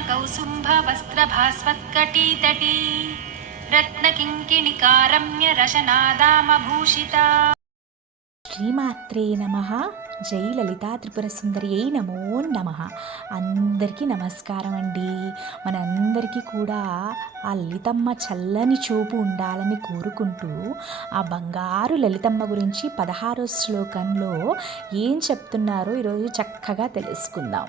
रत्नकौसुम्भवस्त्रभास्वत्कटीतटी रत्नकिङ्किणिकारम्यरशनादामभूषिता శ్రీమాత్రే నమ జై లలితా త్రిపుర సుందరి అయి నమో నమ అందరికీ నమస్కారం అండి అందరికీ కూడా ఆ లలితమ్మ చల్లని చూపు ఉండాలని కోరుకుంటూ ఆ బంగారు లలితమ్మ గురించి పదహారో శ్లోకంలో ఏం చెప్తున్నారో ఈరోజు చక్కగా తెలుసుకుందాం.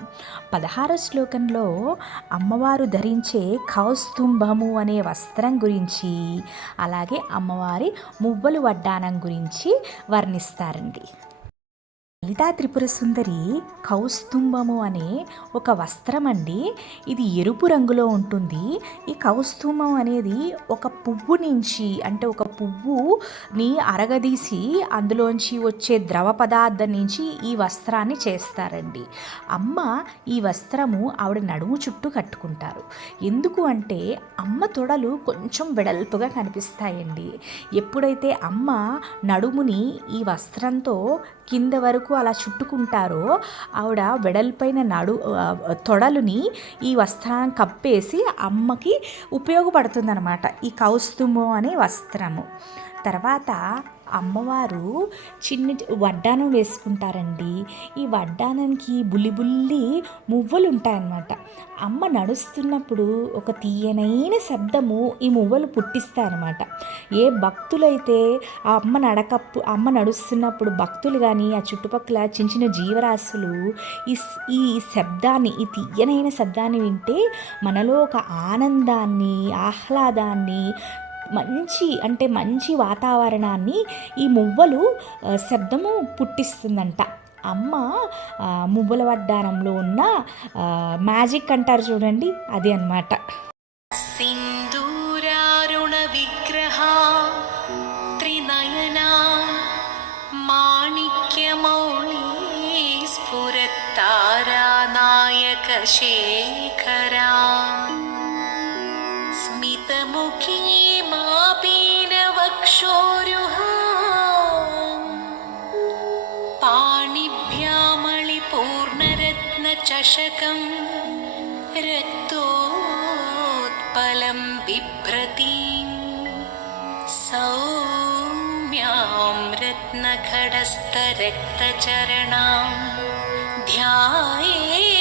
పదహారో శ్లోకంలో అమ్మవారు ధరించే కౌస్తుంభము అనే వస్త్రం గురించి అలాగే అమ్మవారి మువ్వలు వడ్డానం గురించి వర్ణిస్తారండి. లలితా త్రిపుర సుందరి కౌస్తుంభము అనే ఒక వస్త్రం అండి ఇది ఎరుపు రంగులో ఉంటుంది. ఈ కౌస్తుంభం అనేది ఒక పువ్వు నుంచి అంటే ఒక పువ్వుని అరగదీసి అందులోంచి వచ్చే ద్రవ పదార్థం నుంచి ఈ వస్త్రాన్ని చేస్తారండి. అమ్మ ఈ వస్త్రము ఆవిడ నడుము చుట్టూ కట్టుకుంటారు. ఎందుకు అంటే అమ్మ తొడలు కొంచెం వెడల్పుగా కనిపిస్తాయండి. ఎప్పుడైతే అమ్మ నడుముని ఈ వస్త్రంతో కింద వరకు అలా చుట్టుకుంటారో ఆవిడ వెడల్పైన నడు తొడలుని ఈ వస్త్రాన్ని కప్పేసి అమ్మకి ఉపయోగపడుతుందన్నమాట. ఈ కౌస్తుము అనే వస్త్రము. తర్వాత అమ్మవారు చిన్న వడ్డానం వేసుకుంటారండి. ఈ వడ్డానానికి బుల్లి బుల్లి మువ్వలు ఉంటాయన్నమాట అమ్మ నడుస్తున్నప్పుడు ఒక తీయనైన శబ్దము ఈ మువ్వలు పుట్టిస్తాయన్నమాట. ఏ భక్తులైతే ఆ అమ్మ నడకప్పు అమ్మ నడుస్తున్నప్పుడు భక్తులు కానీ ఆ చుట్టుపక్కల చిన్న చిన్న జీవరాశులు ఈ ఈ శబ్దాన్ని ఈ తీయనైన శబ్దాన్ని వింటే మనలో ఒక ఆనందాన్ని ఆహ్లాదాన్ని మంచి అంటే మంచి వాతావరణాన్ని ఈ మువ్వలు శబ్దము పుట్టిస్తుందంట. అమ్మ మువ్వల వడ్డానంలో ఉన్న మ్యాజిక్ అంటారు చూడండి అది అనమాట సింధూరారుణ విగ్రహ త్రినయనా శేఖరా స్మితముఖీ चषकं रक्तोत्पलं बिभ्रतीं। सौम्यां रत्नखटस्थरक्तचरणां ध्याये